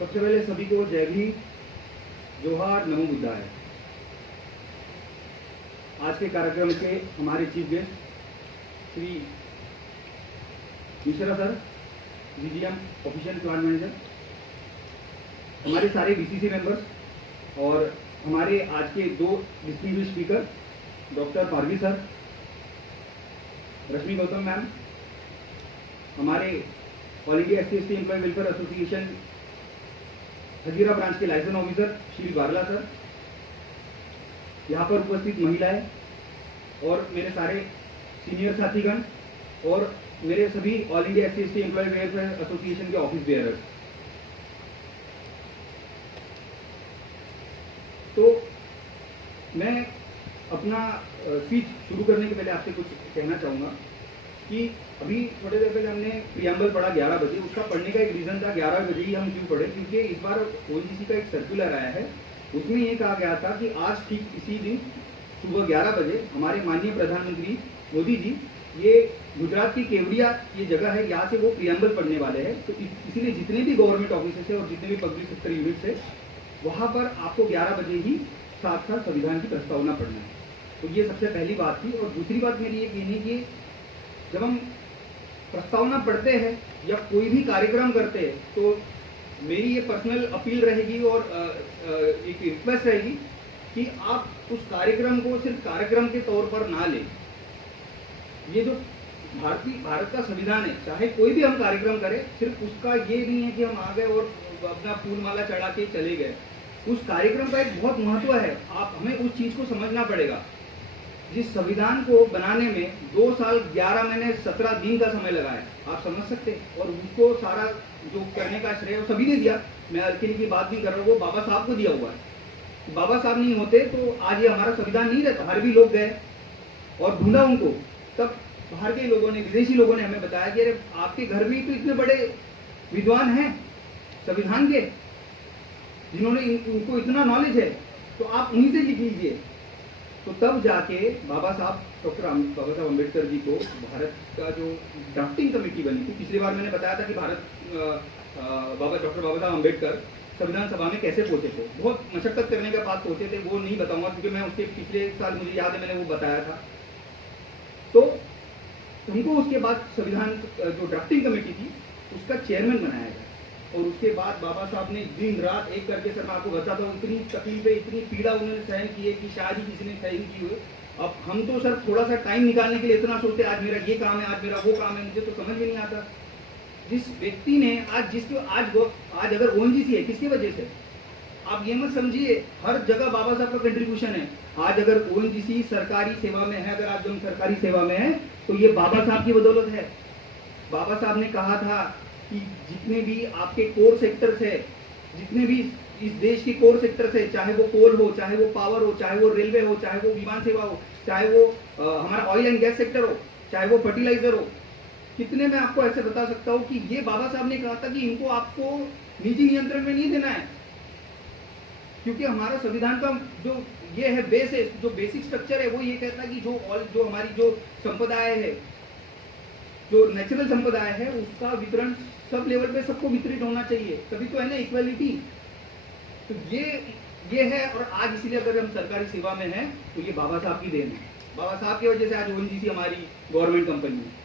सबसे पहले सभी को जय भीम, जोहार, नमो बुद्धाय। आज के कार्यक्रम के हमारे chief guest Shri Mishra sir, GGM official plant manager, हमारे सारे बीसीसी मेंबर्स और हमारे आज के दो distinguished speaker doctor Parvi sir, Rashmi Gautam ma'am, हमारे all India SC/ST employ welfare association Hazira branch के licence officer Shri Barla sir, यहाँ पर उपस्थित महिलाएं और मेरे सारे सीनियर साथीगण और मेरे सभी all India SC/ST employ welfare association के ऑफिस बेयरर्स। तो मैं अपना स्पीच शुरू करने के पहले आपसे कुछ कहना चाहूँगा कि अभी थोड़ी देर पहले हमने प्रियम्बल पढ़ा 11 बजे। उसका पढ़ने का एक रीज़न था 11 बजे ही हम क्यों पढ़े, क्योंकि इस बार ONGC का एक सर्कुलर आया है, उसमें ये कहा गया था कि आज ठीक इसी दिन सुबह 11 बजे हमारे माननीय प्रधानमंत्री मोदी जी ये गुजरात की केवड़िया ये जगह है, यहाँ से वो प्रियम्बल पढ़ने वाले हैं। तो इसीलिए जितने भी गवर्नमेंट ऑफिस है और जितने भी पब्लिक सेक्टर यूनिट्स है वहाँ पर आपको 11 बजे ही साथ साथ संविधान की प्रस्तावना पढ़ना है। तो ये सबसे पहली बात थी। और दूसरी बात मेरी ये कहनी कि जब हम प्रस्तावना पढ़ते हैं या कोई भी कार्यक्रम करते हैं तो मेरी ये पर्सनल अपील रहेगी और एक रिक्वेस्ट रहेगी कि आप उस कार्यक्रम को सिर्फ कार्यक्रम के तौर पर ना लें। ये जो भारत का संविधान है, चाहे कोई भी हम कार्यक्रम करें, सिर्फ उसका ये नहीं है कि हम आ गए और अपना फूल माला चढ़ा के चले गए। उस कार्यक्रम का एक बहुत महत्व है, हमें उस चीज को समझना पड़ेगा। जिस संविधान को बनाने में 2 साल 11 महीने 17 दिन का समय लगा है, आप समझ सकते हैं। और उसको सारा जो करने का श्रेय सभी ने दिया, मैं अकेले की बात नहीं कर रहा हूँ, वो बाबा साहब को दिया हुआ है। बाबा साहब नहीं होते तो आज ये हमारा संविधान नहीं रहता। बाहर भी लोग गए और ढूंढा उनको, तब बाहर के लोगों ने, विदेशी लोगों ने हमें बताया कि अरे आपके घर में तो इतने बड़े विद्वान हैं संविधान के, जिन्होंने उनको इतना नॉलेज है, तो आप उन्हीं से लिख लीजिए। तो तब जाके बाबा साहब अम्बेडकर जी को भारत का जो ड्राफ्टिंग कमेटी बनी थी, पिछली बार मैंने बताया था कि डॉक्टर बाबा साहब अम्बेडकर संविधान सभा में कैसे पहुंचे थे। बहुत मशक्कत करने के बाद पहुंचे थे, वो नहीं बताऊंगा क्योंकि मैं उसके पिछले साल मुझे याद है मैंने वो बताया था। तो उनको उसके बाद संविधान जो ड्राफ्टिंग कमेटी थी उसका चेयरमैन बनाया गया। और उसके बाद बाबा साहब ने दिन रात एक करके, सर मैं आपको बताता हूँ, इतनी तकलीफें, इतनी पीड़ा उन्होंने सहन की है कि शायद ही किसी ने सहन की हुई। अब हम तो सर थोड़ा सा टाइम निकालने के लिए इतना सोचते, आज मेरा ये काम है, आज मेरा वो काम है, मुझे तो समझ में नहीं आता। जिस व्यक्ति ने आज अगर ONGC है, किसकी वजह से? आप ये मत समझिए हर जगह बाबा साहब का कंट्रीब्यूशन है। आज अगर ONGC सरकारी सेवा में है, अगर आज हम सरकारी सेवा में है तो ये बाबा साहब की बदौलत है। बाबा साहब ने कहा था कि जितने भी आपके कोर सेक्टर्स है, जितने भी इस देश के कोर सेक्टर्स है, चाहे वो कोल हो, चाहे वो पावर हो, चाहे वो रेलवे हो, चाहे वो विमान सेवा हो, चाहे वो हमारा ऑयल एंड गैस सेक्टर हो, चाहे वो फर्टिलाइजर हो, कितने मैं आपको ऐसे बता सकता हूँ कि ये बाबा साहब ने कहा था कि इनको आपको निजी नियंत्रण में नहीं देना है। क्योंकि हमारा संविधान का जो ये है बेस है, जो बेसिक स्ट्रक्चर है, वो ये कहता है कि जो हमारी जो संपदाएं है, जो नेचुरल संपदाएं है, उसका वितरण सब लेवल पे सबको वितरित होना चाहिए, तभी तो है ना इक्वालिटी। तो ये है। और आज इसीलिए अगर हम सरकारी सेवा में हैं तो ये बाबा साहब की देन है। बाबा साहब की वजह से आज ONGC हमारी गवर्नमेंट कंपनी है।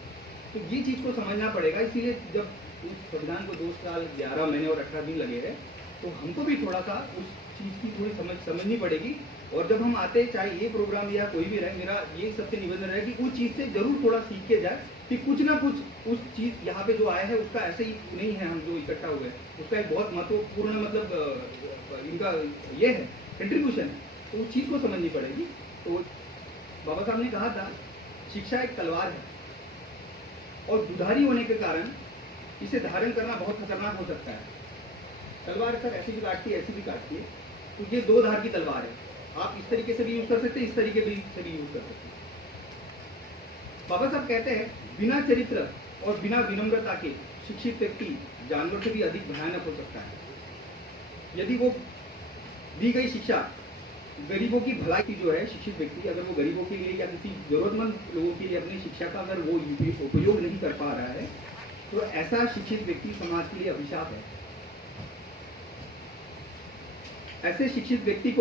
तो ये चीज को समझना पड़ेगा। इसीलिए जब उस संविधान को 2 साल 11 महीने और 18 दिन लगे हैं तो हमको भी थोड़ा सा उस चीज की थोड़ी समझनी पड़ेगी। और जब हम आते, चाहे ये प्रोग्राम या कोई भी रहे, मेरा ये सबसे निवेदन है कि उस चीज से जरूर थोड़ा सीख के जाए कि कुछ ना कुछ उस चीज यहाँ पे जो आया है उसका ऐसे ही नहीं है, हम जो इकट्ठा हुए हैं उसका एक बहुत महत्वपूर्ण मतलब इनका ये है कंट्रीब्यूशन है, तो उस चीज को समझनी पड़ेगी। तो बाबा साहब ने कहा था शिक्षा एक तलवार है और दुधारी होने के कारण इसे धारण करना बहुत खतरनाक हो सकता है। तलवार सर ऐसी भी काटती है, ऐसी भी काटती है, तो ये 2 धार की तलवार है। आप इस तरीके से भी यूज कर सकते हैं, इस तरीके से भी यूज कर सकते हैं। बाबा साहब कहते हैं बिना चरित्र और बिना विनम्रता के शिक्षित व्यक्ति जानवर से भी अधिक भयानक हो सकता है। यदि वो दी गई शिक्षा गरीबों की भलाई की जो है, शिक्षित व्यक्ति अगर वो गरीबों के लिए या किसी जरूरतमंद लोगों के लिए अपनी शिक्षा का अगर वो उपयोग नहीं कर पा रहा है तो ऐसा शिक्षित व्यक्ति समाज के लिए अभिशाप है। ऐसे शिक्षित व्यक्ति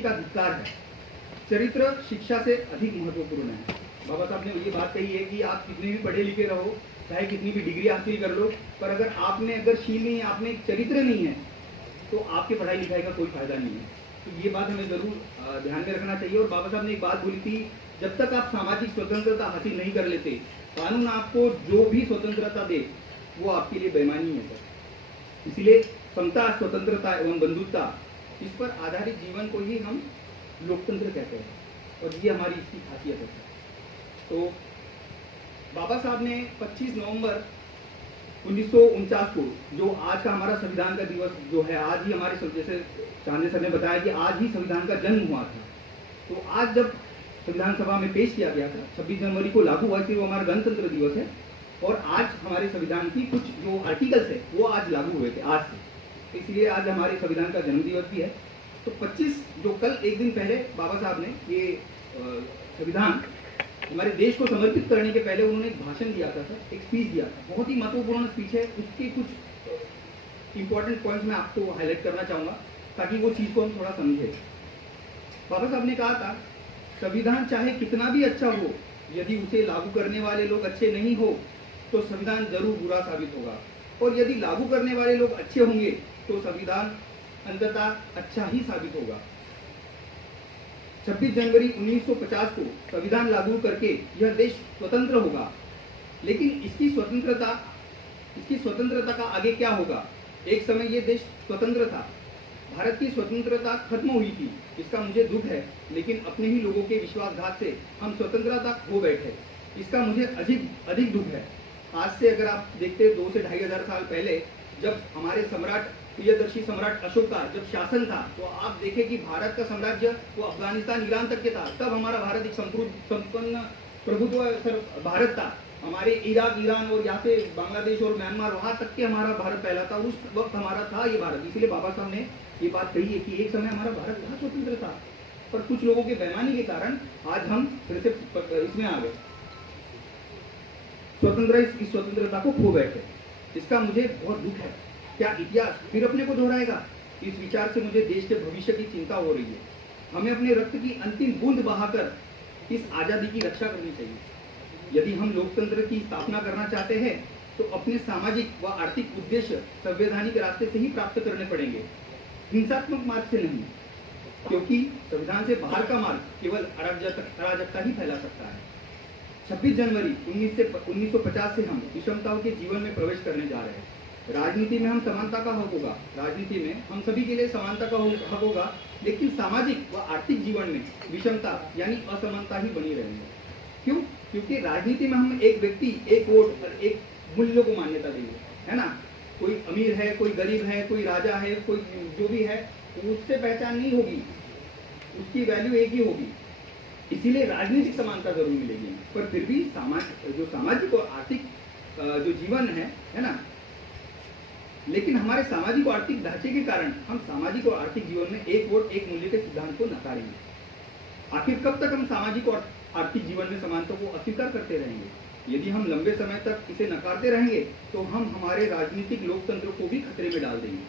का धिक्कार है। चरित्र शिक्षा से अधिक महत्वपूर्ण है। बाबा साहब ने ये बात कही है कि आप कितने भी पढ़े लिखे रहो, चाहे कितनी भी डिग्री हासिल कर लो, पर अगर शील नहीं है, आपने चरित्र नहीं है, तो आपके पढ़ाई लिखाई का कोई फायदा नहीं है। तो ये बात हमें जरूर ध्यान में रखना चाहिए। और बाबा साहब ने एक बात बोली थी, जब तक आप सामाजिक स्वतंत्रता हासिल नहीं कर लेते, कानून आपको जो भी स्वतंत्रता दे वो आपके लिए बेईमानी है सर। इसलिए समता, स्वतंत्रता एवं बंधुता, इस पर आधारित जीवन को ही हम लोकतंत्र कहते हैं, और ये हमारी इसकी खासियत है। तो बाबा साहब ने 25 नवंबर 1949 को, जो आज का हमारा संविधान का दिवस जो है, आज ही हमारे, जैसे चांदे सर ने बताया कि आज ही संविधान का जन्म हुआ था। तो आज जब संविधान सभा में पेश किया गया था, 26 जनवरी को लागू हुआ, वो हमारा गणतंत्र दिवस है। और आज हमारे संविधान की कुछ जो आर्टिकल्स है वो आज लागू हुए थे, आज से, इसलिए आज हमारे संविधान का जन्म दिवस भी है। तो 25 जो कल एक दिन पहले बाबा साहब ने ये संविधान हमारे देश को समर्पित करने के पहले उन्होंने एक भाषण दिया था सर, एक स्पीच दिया था। बहुत ही महत्वपूर्ण स्पीच है। उसके कुछ इंपॉर्टेंट पॉइंट्स मैं आपको हाईलाइट करना चाहूंगा ताकि वो चीज को हम थोड़ा समझे। बाबा साहब ने कहा था, संविधान चाहे कितना भी अच्छा हो, यदि उसे लागू करने वाले लोग अच्छे नहीं हो तो संविधान जरूर बुरा साबित होगा, और यदि लागू करने वाले लोग अच्छे होंगे तो संविधान अंततः अच्छा ही साबित होगा। 26 जनवरी 1950 को संविधान लागू करके यह देश स्वतंत्र होगा, लेकिन इसकी स्वतंत्रता का आगे क्या होगा? एक समय यह देश स्वतंत्र था, भारत की स्वतंत्रता खत्म हुई थी, इसका मुझे दुख है, लेकिन अपने ही लोगों के विश्वासघात से हम स्वतंत्रता खो बैठे, इसका मुझे अधिक दुख है। आज से अगर आप देखते 2 से 2,500 साल पहले, जब हमारे प्रियदर्शी सम्राट अशोक का जब शासन था, तो आप देखें कि भारत का साम्राज्य वो अफगानिस्तान, ईरान तक के था। तब हमारा भारत एक संपन्न प्रभुत्व भारत था। हमारे इराक, ईरान और यहाँ से बांग्लादेश और म्यांमार, वहां तक के हमारा भारत फैला था। उस वक्त हमारा था ये भारत। इसीलिए बाबा साहब ने ये बात कही है कि एक समय हमारा भारत बहुत स्वतंत्र था, पर कुछ लोगों के बेईमानी के कारण आज हम फिर से इसमें आ गए, इस स्वतंत्रता को खो बैठे। इसका मुझे बहुत दुख है। क्या इतिहास फिर अपने को दोहराएगा? इस विचार से मुझे देश के भविष्य की चिंता हो रही है। हमें अपने रक्त की अंतिम बूंद बहाकर इस आजादी की रक्षा करनी चाहिए। यदि हम लोकतंत्र की स्थापना करना चाहते हैं तो अपने सामाजिक व आर्थिक उद्देश्य संवैधानिक रास्ते से ही प्राप्त करने पड़ेंगे, हिंसात्मक मार्ग से नहीं, क्योंकि संविधान से बाहर का मार्ग केवल अराजकता ही फैला सकता है। 26 जनवरी 1950 से हम विषमताओं के जीवन में प्रवेश करने जा रहे हैं। राजनीति में हम समानता का हक होगा, राजनीति में हम सभी के लिए समानता का हक होगा, लेकिन सामाजिक व आर्थिक जीवन में विषमता यानी असमानता ही बनी रहेंगे। क्यों? क्योंकि राजनीति में हम एक व्यक्ति, एक वोट और एक मूल्य को मान्यता देंगे, है ना। कोई अमीर है, कोई गरीब है, कोई राजा है, कोई जो भी है, उससे पहचान नहीं होगी, उसकी वैल्यू एक ही होगी। इसीलिए राजनीतिक समानता जरूर मिलेगी, पर फिर भी जो सामाजिक और आर्थिक जो जीवन है ना, लेकिन हमारे सामाजिक और आर्थिक ढांचे के कारण हम सामाजिक और आर्थिक जीवन में एक वोट एक मूल्य के सिद्धांत को नकारेंगे। आखिर कब तक हम सामाजिक और आर्थिक जीवन में समानता को अस्वीकार करते रहेंगे? यदि हम लंबे समय तक इसे नकारते रहेंगे तो हम हमारे राजनीतिक लोकतंत्र को भी खतरे में डाल देंगे।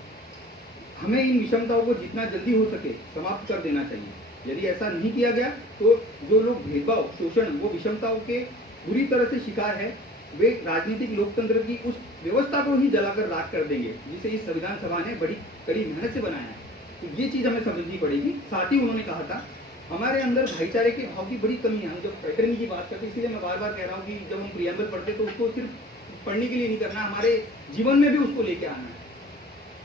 हमें इन विषमताओं को जितना जल्दी हो सके समाप्त कर देना चाहिए। यदि ऐसा नहीं किया गया तो जो लोग भेदभाव, शोषण, वो विषमताओं के बुरी तरह से शिकार है, वे राजनीतिक लोकतंत्र की उस व्यवस्था को ही जलाकर राख कर देंगे जिसे इस संविधान सभा ने बड़ी कड़ी मेहनत से बनाया है। तो ये चीज हमें समझनी पड़ेगी। साथ ही उन्होंने कहा था हमारे अंदर भाईचारे के भाव की बड़ी कमी है। हम जब पैटर्न की बात करते हैं, इसलिए मैं बार बार कह रहा हूँ कि जब हम प्रियम्बल पढ़ते तो उसको सिर्फ पढ़ने के लिए नहीं करना, हमारे जीवन में भी उसको लेके आना है।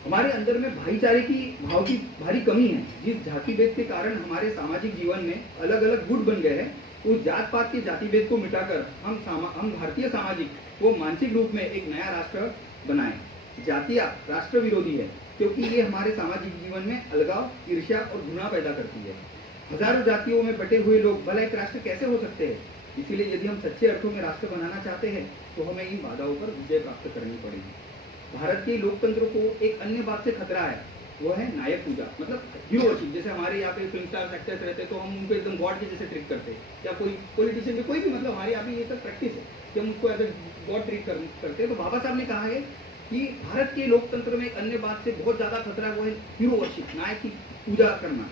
हमारे अंदर में भाईचारे की भाव की भारी कमी है। जिस जाति भेद के कारण हमारे सामाजिक जीवन में अलग अलग गुट बन गए हैं, उस जात पात के जाति भेद को मिटाकर हम भारतीय सामाजिक वो मानसिक रूप में एक नया राष्ट्र बनाएं। जातियां राष्ट्र विरोधी है, क्योंकि ये हमारे सामाजिक जीवन में अलगाव, ईर्ष्या और घृणा पैदा करती है। हजारों जातियों में बटे हुए लोग भला एक राष्ट्र कैसे हो सकते हैं? इसीलिए यदि हम सच्चे अर्थों में राष्ट्र बनाना चाहते हैं तो हमें इन बाधाओं पर विजय प्राप्त करनी पड़ेगी। भारत के लोकतंत्र को एक अन्य बात से खतरा है, वो है नायक पूजा, मतलब हीरो वर्शिप। जैसे हमारे यहाँ पे फिल्म स्टार एक्टर्स रहते तो हम उनको एकदम गॉड के जैसे ट्रीट करते, या कोई पॉलिटिशियन कोई भी, मतलब हमारे यहाँ पे ये सब प्रैक्टिस है कि हम उसको एज ए गॉड ट्रीट करते हैं। तो बाबा साहब ने कहा है कि भारत के लोकतंत्र में एक अन्य बात से बहुत ज़्यादा खतरा है, वो है हीरो वर्शिप, नायक की पूजा करना।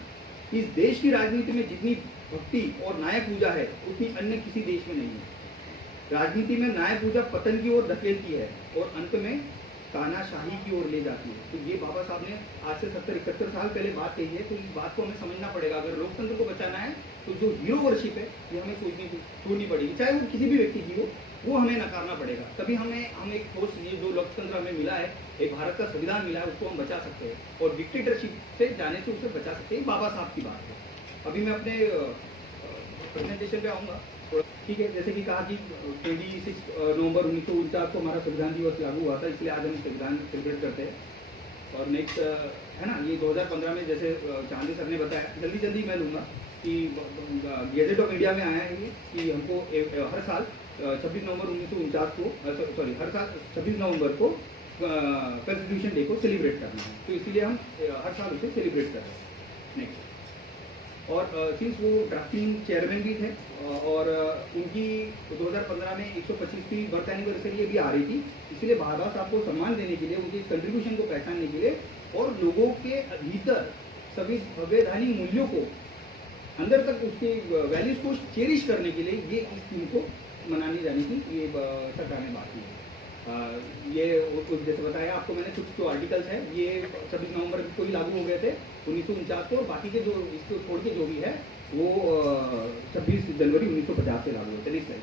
इस देश की राजनीति में जितनी भक्ति और नायक पूजा है उतनी अन्य किसी देश में नहीं है। राजनीति में नायक पूजा पतन की ओर धकेलती है और अंत में तानाशाही की ओर ले जाती है। तो ये बाबा साहब ने आज से 70-71 साल पहले बात कही है, तो इस बात को हमें समझना पड़ेगा। अगर लोकतंत्र को बचाना है तो जो हीरो वर्शिप है ये हमें छोड़नी पड़ेगी, चाहे वो किसी भी व्यक्ति की हो, वो हमें नकारना पड़ेगा। तभी हम एक ठोस, ये जो लोकतंत्र हमें मिला है, एक भारत का संविधान मिला है, उसको हम बचा सकते हैं और डिक्टेटरशिप से जाने से उसे बचा सकते हैं। बाबा साहब की बात है। अभी मैं अपने प्रेजेंटेशन पे आऊँगा, ठीक है। जैसे कि कहा कि 26 नवंबर 1949 को हमारा संविधान दिवस लागू हुआ था, इसलिए आज हम संविधान सेलिब्रेट करते हैं। और नेक्स्ट है ना, ये 2015 में जैसे चांदी सर ने बताया, जल्दी मैं लूँगा कि गैजेट ऑफ इंडिया में आया है ये कि हमको हर साल 26 नवंबर 1949 को हर साल 26 नवंबर को कॉन्स्टिट्यूशन डे को सेलिब्रेट करना है, तो इसीलिए हम हर साल उसे सेलिब्रेट कर रहे हैं। नेक्स्ट, और सिंस वो ड्राफ्टिंग चेयरमैन भी थे और उनकी 2015 में 125वीं बर्थ एनिवर्सरी भी आ रही थी, इसलिए बाबा साहब को सम्मान देने के लिए, उनके कंट्रीब्यूशन को पहचानने के लिए और लोगों के भीतर सभी संवैधानिक मूल्यों को अंदर तक उसके वैल्यूज को चेरिश करने के लिए ये इस दिन को मनाने जाने की ये सरकार ने बात की है। ये कुछ जैसे बताया आपको मैंने, कुछ जो आर्टिकल्स हैं ये 26 नवंबर को ही लागू हो गए थे 1949 को, और बाकी के जो इसको छोड़ के जो भी है वो 26 जनवरी 1950 से लागू होते हैं।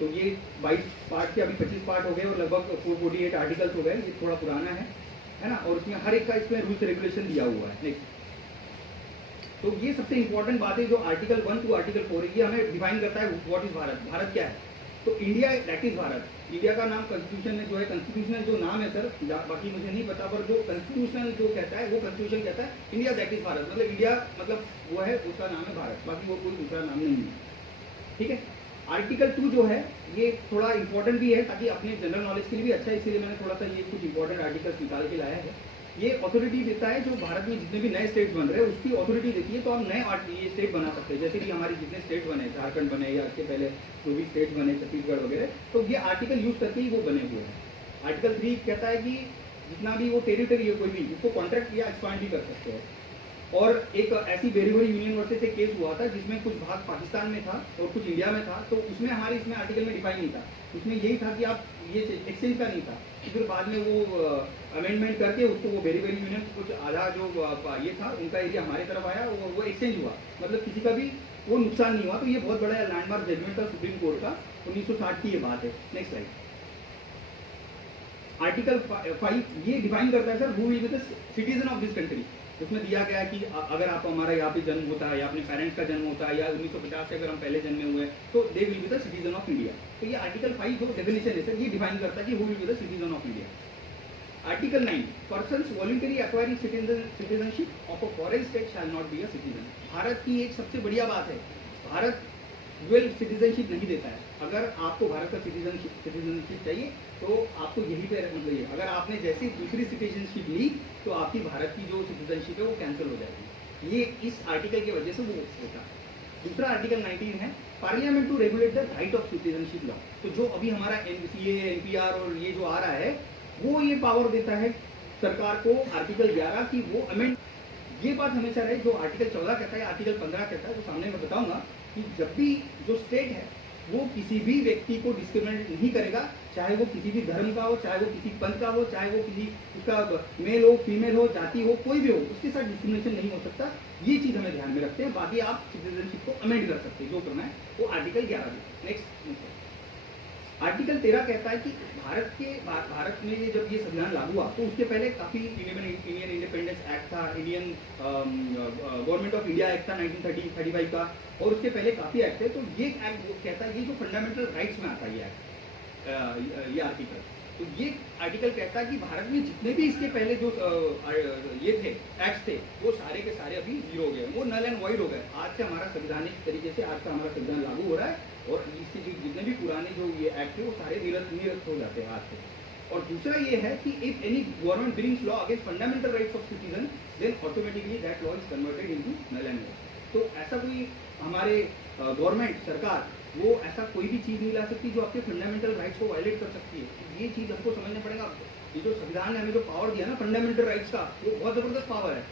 तो ये 22 पार्ट के अभी 25 पार्ट हो गए और लगभग 448 आर्टिकल्स हो गए। ये थोड़ा पुराना है ना, और उसमें हर एक का इसमें रूल्स रेगुलेशन दिया हुआ है। नेक्स्ट, तो ये सबसे इंपॉर्टेंट बात है जो आर्टिकल 1 टू आर्टिकल 4 है, ये हमें डिफाइन करता है व्हाट इज भारत। भारत क्या है? तो India that is Bharat. India का नाम कॉन्स्टिट्यूशन में जो है, कॉन्स्टिट्यूशनल जो नाम है सर, बाकी मुझे नहीं पता, पर जो कॉन्स्टिट्यूशनल जो कहता है वो कॉन्स्टिट्यूशन कहता है इंडिया दैट इज भारत, मतलब इंडिया मतलब वो है, उसका नाम है भारत, बाकी वो कोई दूसरा नाम नहीं है। ठीक है। आर्टिकल 2 जो है ये थोड़ा इंपॉर्टेंट भी है ताकि अपने जनरल नॉलेज के लिए भी अच्छा है, इसीलिए मैंने थोड़ा सा ये कुछ इंपॉर्टेंट आर्टिकल्स निकाल के लाया है। ये अथॉरिटी देता है जो भारत में जितने भी नए स्टेट्स बन रहे हैं उसकी अथॉरिटी देती है, तो हम नए ये स्टेट बना सकते हैं। जैसे कि हमारे जितने स्टेट बने, झारखंड बने या इसके पहले जो भी स्टेट बने, छत्तीसगढ़ वगैरह, तो ये आर्टिकल यूज करके ही वो बने हुए हैं। आर्टिकल 3 कहता है कि जितना भी वो टेरिटरी है कोई भी, उसको कॉन्ट्रैक्ट या एक्सपांड भी कर सकते हैं। और एक ऐसी बेरीबरी यूनियन वर्सेस एक केस हुआ था जिसमें कुछ भाग पाकिस्तान में था और कुछ इंडिया में था, तो उसमें हमारे इसमें आर्टिकल में डिफाइन नहीं था, उसमें यही था कि आप ये एक्सचेंज का नहीं था। फिर बाद में वो अमेंडमेंट करके उसको वो बेरीबरी यूनियन कुछ आधा जो ये था उनका एरिया हमारे तरफ आया और वो एक्सचेंज हुआ, मतलब किसी का भी वो नुकसान नहीं हुआ। तो ये बहुत बड़ा लैंडमार्क जजमेंट था सुप्रीम कोर्ट का, 1960 की ये बात है। Next slide. आर्टिकल 5 ये डिफाइन करता है sir who will be the citizen of this country. उसमें दिया गया है कि अगर आप हमारा यहाँ पे जन्म होता है या अपने पेरेंट्स का जन्म होता है या 1950 से अगर हम पहले जन्मे हुए तो they will be the citizen of India. तो ये आर्टिकल 5 जो डेफिनेशन है सर ये डिफाइन करता है कि who will be the citizen of India. Article 9 persons voluntary acquiring citizenship of a foreign state shall not be a citizen. Bharat की एक सबसे बढ़िया बात है, भारत डुअल सिटीजनशिप नहीं देता है। अगर आपको भारत का सिटीजनशिप चाहिए तो आपको यही पे मतलब ये, अगर आपने जैसी दूसरी सिटीजनशिप ली तो आपकी भारत की जो सिटीजनशिप है वो कैंसिल हो जाएगी। ये इस आर्टिकल की वजह से वो होता है। दूसरा आर्टिकल 19 है parliament to regulate the right of citizenship law. तो जो अभी हमारा NCA, NPR और ये जो आ रहा है वो ये पावर देता है सरकार को आर्टिकल 11 की वो अमेंड। ये बात हमेशा रहे, जो आर्टिकल 14 कहता है, आर्टिकल 15 कहता है, वो सामने मैं बताऊंगा कि जब भी जो स्टेट है वो किसी भी व्यक्ति को डिस्क्रिमिनेट नहीं करेगा, चाहे वो किसी भी धर्म का हो, चाहे वो किसी पंथ का हो, चाहे वो किसी उसका मेल हो, फीमेल हो, जाति हो, कोई भी हो, उसके साथ डिस्क्रिमिनेशन नहीं हो सकता। ये चीज़ हमें ध्यान में रखते हैं। बाकी आप सिटीजनशिप को अमेंड कर सकते हैं, जो करना है वो आर्टिकल 11 में। नेक्स्ट आर्टिकल 13 कहता है कि भारत में जब ये संविधान लागू हुआ तो उसके पहले काफ़ी इंडियन इंडिपेंडेंस एक्ट था, Indian government of India act था 1935 का, और उसके पहले काफ़ी एक्ट है। तो ये एक्ट कहता है, ये जो फंडामेंटल राइट्स में आता है ये एक्ट, ये आर्टिकल, तो ये आर्टिकल कहता है कि भारत में जितने भी इसके पहले जो ये थे एक्ट थे वो सारे के सारे अभी जीरो हो गए, वो नल एंड वॉइड हो गए। आज से हमारा संवैधानिक तरीके से आज का हमारा संविधान लागू हो रहा है और इसके जो जितने भी पुराने जो ये एक्ट है वो सारे निरस्त हो जाते हैं आज से। और दूसरा ये है कि if any government brings law against fundamental rights of citizen then automatically that law is converted into null and void. तो ऐसा कोई हमारे गवर्नमेंट सरकार वो ऐसा कोई भी चीज़ नहीं ला सकती जो आपके फंडामेंटल राइट्स को वायलेट कर सकती है। ये चीज़ हमको समझना पड़ेगा। ये जो संविधान ने हमें जो पावर दिया ना फंडामेंटल राइट्स का, वो बहुत ज़बरदस्त पावर है,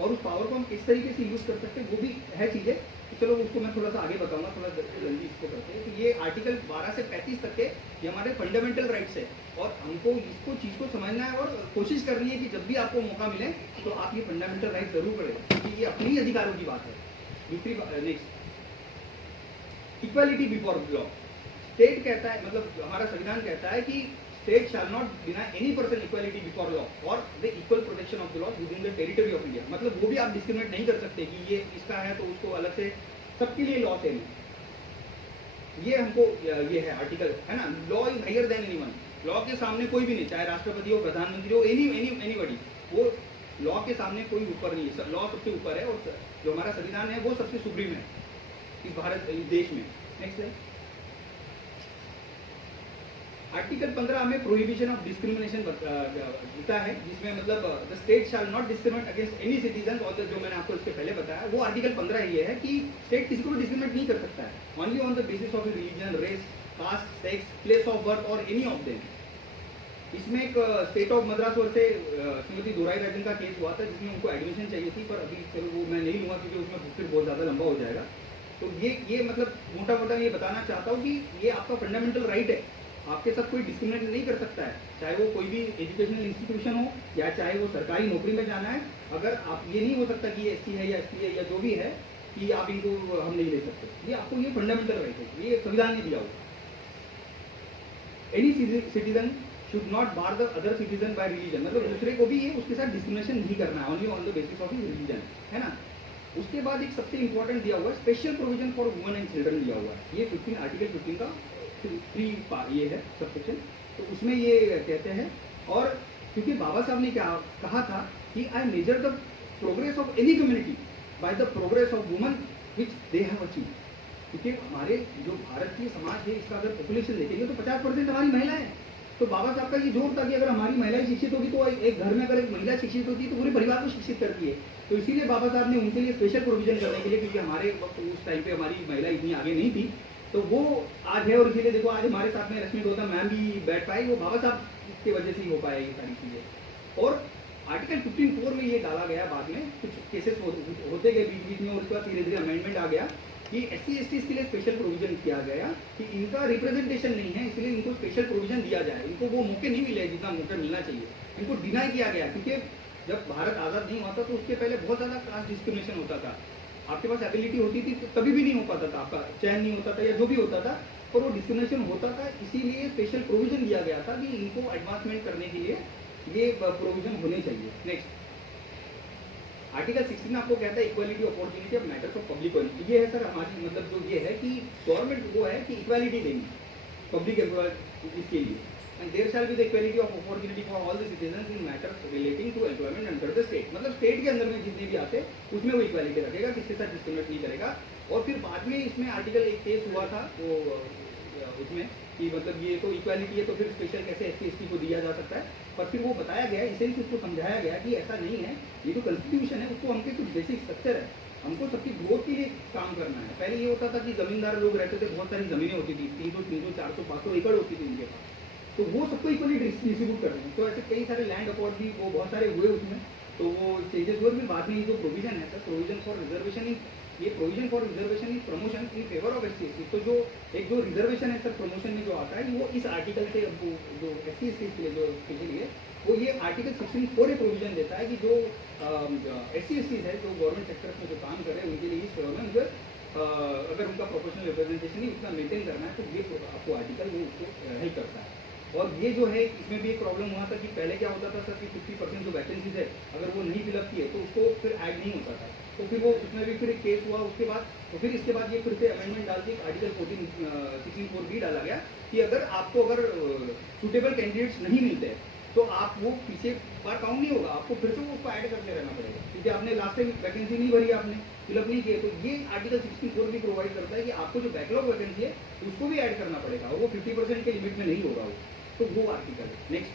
और उस पावर को हम किस तरीके से यूज़ कर सकते हैं वो भी है चीज़ें। तो चलो उसको मैं थोड़ा सा आगे बताऊंगा, थोड़ा जल्दी इसको करते हैं। तो ये आर्टिकल 12 से 35 तक के ये हमारे फंडामेंटल राइट्स है, और हमको इसको चीज़ को समझना है और कोशिश करनी है कि जब भी आपको मौका मिले तो आप ये फंडामेंटल राइट जरूर पढ़ें, क्योंकि ये अपनी ही अधिकारों की बात है। दूसरी next, equality before law. State कहता है, मतलब हमारा संविधान कहता है कि state shall not deny any person equality before law और the equal protection of the law within the territory of India. मतलब वो भी आप डिस्क्रिमिनेट नहीं कर सकते कि ये इसका है तो उसको अलग से, सबके लिए लॉ सेम है। ये हमको ये है आर्टिकल, है ना। Law is higher than anyone. Law के सामने कोई भी नहीं, चाहे राष्ट्रपति हो, प्रधानमंत्री हो, एनीबॉडी, वो लॉ के सामने कोई ऊपर नहीं है। लॉ सबसे ऊपर है, और जो हमारा संविधान है वो सबसे सुप्रीम है इस भारत, इस देश में। नेक्स्ट है आर्टिकल 15 हमें प्रोहिबिशन ऑफ डिस्क्रिमिनेशन देता है, जिसमें मतलब the state shall not discriminate against any citizen. और जो मैंने आपको इसके पहले बताया वो आर्टिकल 15 ये है कि स्टेट किसी को भी डिस्क्रिमिनेट नहीं कर सकता है, only on the basis of religion, race, caste, sex, place of birth और एनी ऑफ देम। इसमें एक स्टेट ऑफ मद्रास और से श्रीमती दोराई राजन का केस हुआ था, जिसमें उनको एडमिशन चाहिए थी, पर अभी चलो वो मैं नहीं लूँगा क्योंकि उसमें फिर बहुत ज़्यादा लंबा हो जाएगा। तो ये मतलब मोटा मोटा ये बताना चाहता हूँ कि ये आपका फंडामेंटल राइट है, आपके साथ कोई डिस्क्रिमिनेट नहीं कर सकता है, चाहे वो कोई भी एजुकेशनल इंस्टीट्यूशन हो या चाहे वो सरकारी नौकरी में जाना है। अगर आप ये नहीं हो सकता कि ये एससी है या एसटी है या जो भी है कि आप इनको हम नहीं ले सकते, ये आपको ये फंडामेंटल राइट है, ये संविधान ने दिया हुआ। Any citizen should not bar the other citizen bye religion, मतलब दूसरे को भी ये उसके साथ डिस्क्रिमिनेशन नहीं करना है, only on the basis of his religion, है ना। उसके बाद एक सबसे इंपॉर्टेंट दिया हुआ है special provision for women and children दिया हुआ है। ये 15 आर्टिकल 15 का 3 ये है सबसेक्शन। तो उसमें ये कहते हैं, और क्योंकि बाबा साहब ने क्या कहा था कि I measure the progress of any community by the progress of women which they have achieve. क्योंकि हमारे जो भारतीय समाज है इसका अगर पॉपुलेशन देखेंगे तो 50% हमारी महिलाएं हैं। तो बाबा साहब का ये जोर था कि अगर हमारी महिलाएं शिक्षित होगी तो एक घर में अगर एक महिला शिक्षित होती है तो पूरे परिवार को शिक्षित करती है। तो इसीलिए बाबा साहब ने उनके लिए स्पेशल प्रोविजन करने के लिए, क्योंकि हमारे वक्त उस टाइम पे हमारी महिला इतनी आगे नहीं थी, तो वो आज है। और इसीलिए देखो आज हमारे साथ में रश्मि गौतम मैम भी बैठ पाई, वो बाबा साहब की वजह से ही हो पाया ये सारी चीज़ें। और आर्टिकल 15(4) में ये डाला गया, बाद में कुछ केसेस होते गए बीच बीच में, और उसके बाद धीरे धीरे अमेंडमेंट आ गया कि SC/ST के लिए स्पेशल प्रोविजन किया गया कि इनका रिप्रेजेंटेशन नहीं है, इसलिए इनको स्पेशल प्रोविजन दिया जाए। इनको वो मौके नहीं मिले जितना मौका मिलना चाहिए, इनको डिनाई किया गया। क्योंकि जब भारत आज़ाद नहीं हुआ था तो उसके पहले बहुत ज़्यादा कास्ट डिस्क्रिमिनेशन होता था। आपके पास एबिलिटी होती थी तो कभी भी नहीं हो पाता था, आपका चयन नहीं होता था या जो भी होता था, और वो डिस्क्रिमिनेशन होता था। इसीलिए स्पेशल प्रोविजन दिया गया था कि इनको एडवांसमेंट करने के लिए ये प्रोविजन होने चाहिए। नेक्स्ट आर्टिकल 16 आपको कहता है equality opportunity of matters of public quality. ये है सर हमारी, मतलब जो ये है कि गवर्नमेंट वो है कि इक्वालिटी देंगी पब्लिक इसके लिए, and there shall be the equality of opportunity for all the citizens in matters relating to employment under the state. मतलब स्टेट के अंदर में जितने भी आते उसमें वो इक्वालिटी रखेगा, किसके साथ डिस्क्रिमिनेट नहीं करेगा। और फिर बाद में इसमें आर्टिकल एक केस हुआ था वो उसमें कि मतलब ये तो इक्वालिटी है तो फिर स्पेशल कैसे SC/ST को दिया जा सकता है। पर फिर वो बताया गया, इसेंस उसको समझाया गया कि ऐसा नहीं है, ये जो कॉन्स्टिट्यूशन है उसको हमके कुछ बेसिक स्ट्रक्चर है, हमको सबकी ग्रोथ के लिए काम करना है। पहले ये होता था कि जमींदार लोग रहते थे, बहुत सारी जमीनें होती थी, 300, 400, 500 एकड़ होती थी उनके पास, तो वो सबको इक्वली डिस्ट्रीब्यूट करते हैं। तो ऐसे कई सारे लैंड अकॉर्ड भी वो बहुत सारे हुए उसमें, तो वो चेंजेस हुए। फिर बाद में ये जो प्रोविजन है sir, provision for reservation in, ये provision for reservation in promotion in favour of SC/ST, तो जो एक जो रिजर्वेशन है सर प्रमोशन में जो आता है वो इस आर्टिकल से, वो जो SC/ST के लिए जो स्पेशली है वो ये आर्टिकल 16(4) प्रोविजन देता है कि जो SC/ST है जो गवर्नमेंट सेक्टर में जो काम कर रहे हैं उनके लिए इस फेवर में उनको अगर उनका प्रोफेशनल रिप्रेजेंटेशन ही उतना मेंटेन करना है तो ये आपको आर्टिकल वो उसको हेल्प करता है। और ये जो है इसमें भी एक प्रॉब्लम हुआ था कि पहले क्या होता था सर कि 50% जो वैकेंसीज है अगर वो नहीं फिलअप किए तो उसको फिर ऐड नहीं होता था, तो फिर वो उसमें भी फिर एक केस हुआ उसके बाद। तो फिर इसके बाद ये फिर से अमेंडमेंट डाल के आर्टिकल 16(4) भी डाला गया कि अगर आपको अगर सूटेबल कैंडिडेट्स नहीं मिलते तो आप वो पीछे बार काउंट नहीं होगा, आपको फिर से वो उसको ऐड करते रहना पड़ेगा, क्योंकि आपने लास्ट टाइम वैकेंसी नहीं भरी, आपने फिलअप नहीं किए। तो ये आर्टिकल 16(4) भी प्रोवाइड करता है कि आपको जो बैकलॉग वैकेंसी है उसको भी ऐड करना पड़ेगा, वो 50% के लिमिट में नहीं होगा वो, तो वो आर्टिकल है। नेक्स्ट